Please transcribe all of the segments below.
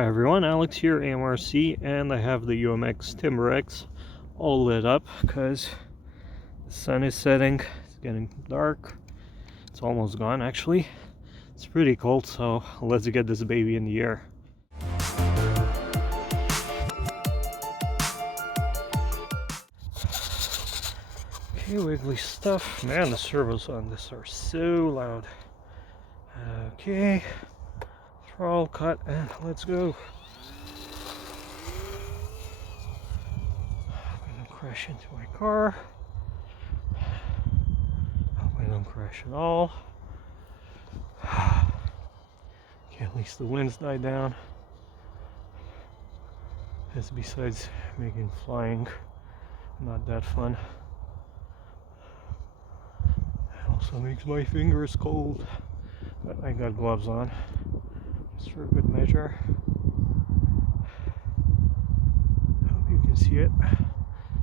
Hi everyone, Alex here, AMRC, and I have the UMX Timber X all lit up because the sun is setting. It's getting dark. It's almost gone actually. It's pretty cold, so let's get this baby in the air. Okay, wiggly stuff. Man, the servos on this are so loud. Okay, throttle cut and let's go. I'm gonna crash into my car. Hope I don't crash at all. Okay, at least the wind's died down. As besides making flying not that fun, it also makes my fingers cold. But I got gloves on, just for good measure. Hope you can see it.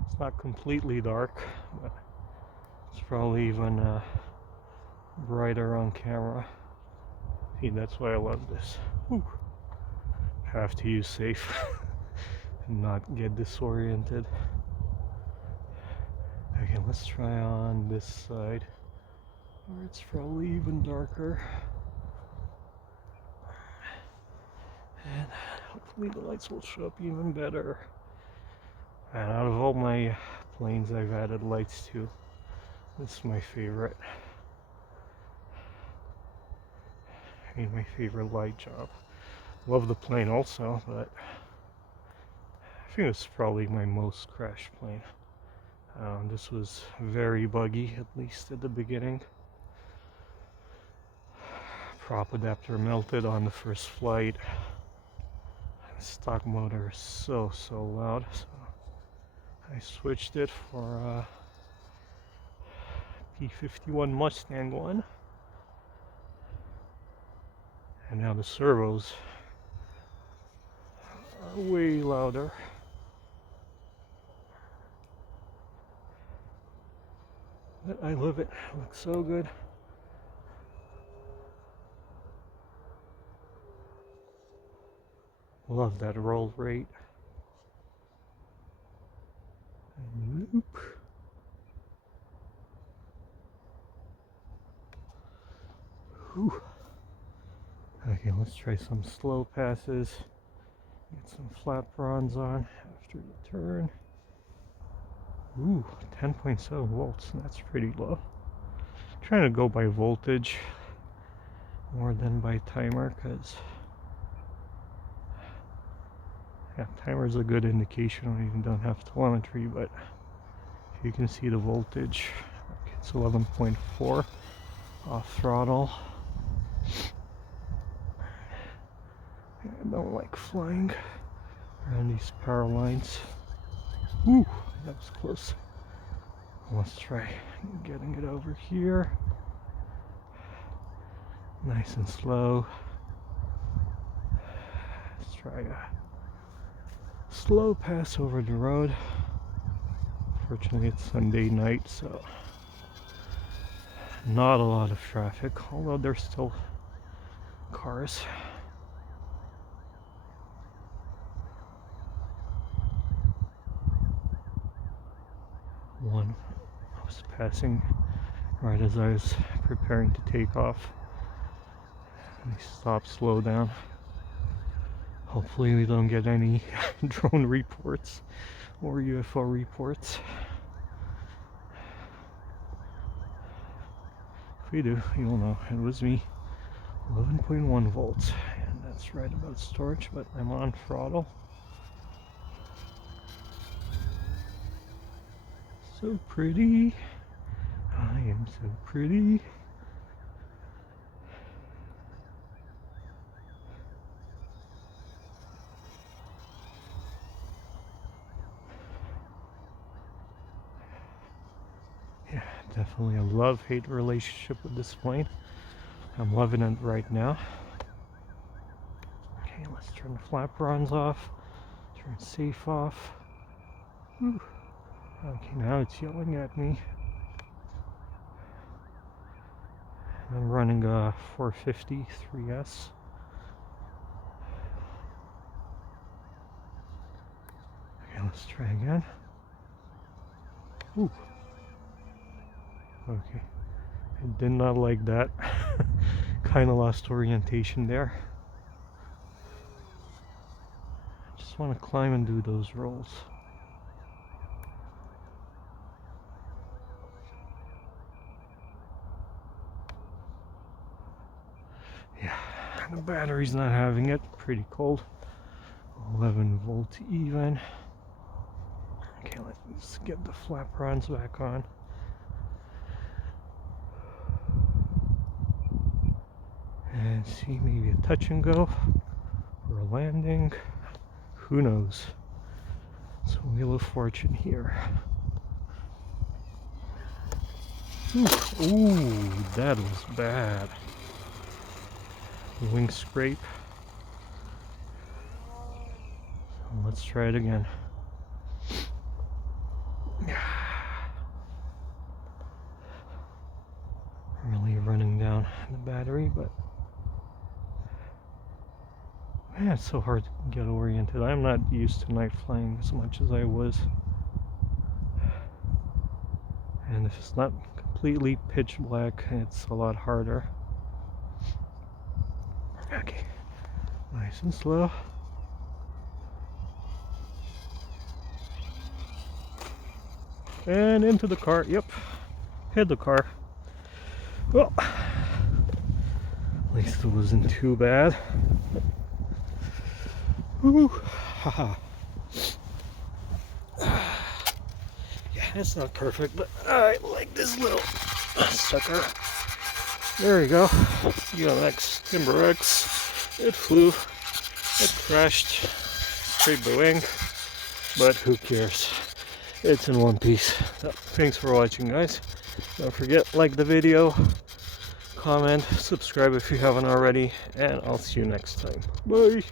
It's not completely dark, but it's probably even brighter on camera. See, that's why I love this. Whew. Have to use safe and not get disoriented. Okay, let's try on this side where it's probably even darker. And hopefully the lights will show up even better. And out of all my planes I've added lights to, this is my favorite. I mean, my favorite light job. Love the plane also, but I think it's probably my most crashed plane. This was very buggy, at least at the beginning. Prop adapter melted on the first flight. The stock motor is so loud, so I switched it for a P-51 Mustang one. And now the servos are way louder. But I love it. It looks so good. Love that roll rate. And loop. Whew. Okay, let's try some slow passes. Get some flat-bronze on after the turn. Ooh, 10.7 volts. That's pretty low. I'm trying to go by voltage more than by timer, because timer is a good indication when you don't have telemetry, but if you can see the voltage, okay, it's 11.4 off throttle. I don't like flying around these power lines. Ooh, that was close. Let's try getting it over here. Nice and slow. Let's try a slow pass over the road. Fortunately, it's Sunday night, so not a lot of traffic, although there's still cars. One was passing right as I was preparing to take off. And he stopped, slow down. Hopefully we don't get any drone reports or UFO reports. If we do, you'll know it was me. 11.1 volts, and that's right about storage, but I'm on throttle. So pretty. I am so pretty. Yeah, definitely a love-hate relationship with this plane. I'm loving it right now. Okay, let's turn the flat-bronze off. Turn safe off. Whew. Okay, now it's yelling at me. I'm running a 450 3S. Let's try again. Ooh. Okay. I did not like that. Kind of lost orientation there. I just want to climb and do those rolls. Yeah, the battery's not having it. Pretty cold. 11 volt even. Okay, let's get the flaprons back on. And see, maybe a touch and go or a landing. Who knows? It's a wheel of fortune here. Ooh, that was bad. Wing scrape. So let's try it again. Really running down the battery, but man, it's so hard to get oriented. I'm not used to night flying as much as I was. And if it's not completely pitch black, it's a lot harder. Okay, nice and slow. And into the car. Yep, hit the car. Well, at least it wasn't too bad. Woo! Haha. Yeah, it's not perfect, but I like this little sucker. There we go. UMX Timber X. It flew. It crashed. Scraped the wing. But who cares? It's in one piece. So, thanks for watching, guys. Don't forget, like the video, comment, subscribe if you haven't already, and I'll see you next time. Bye!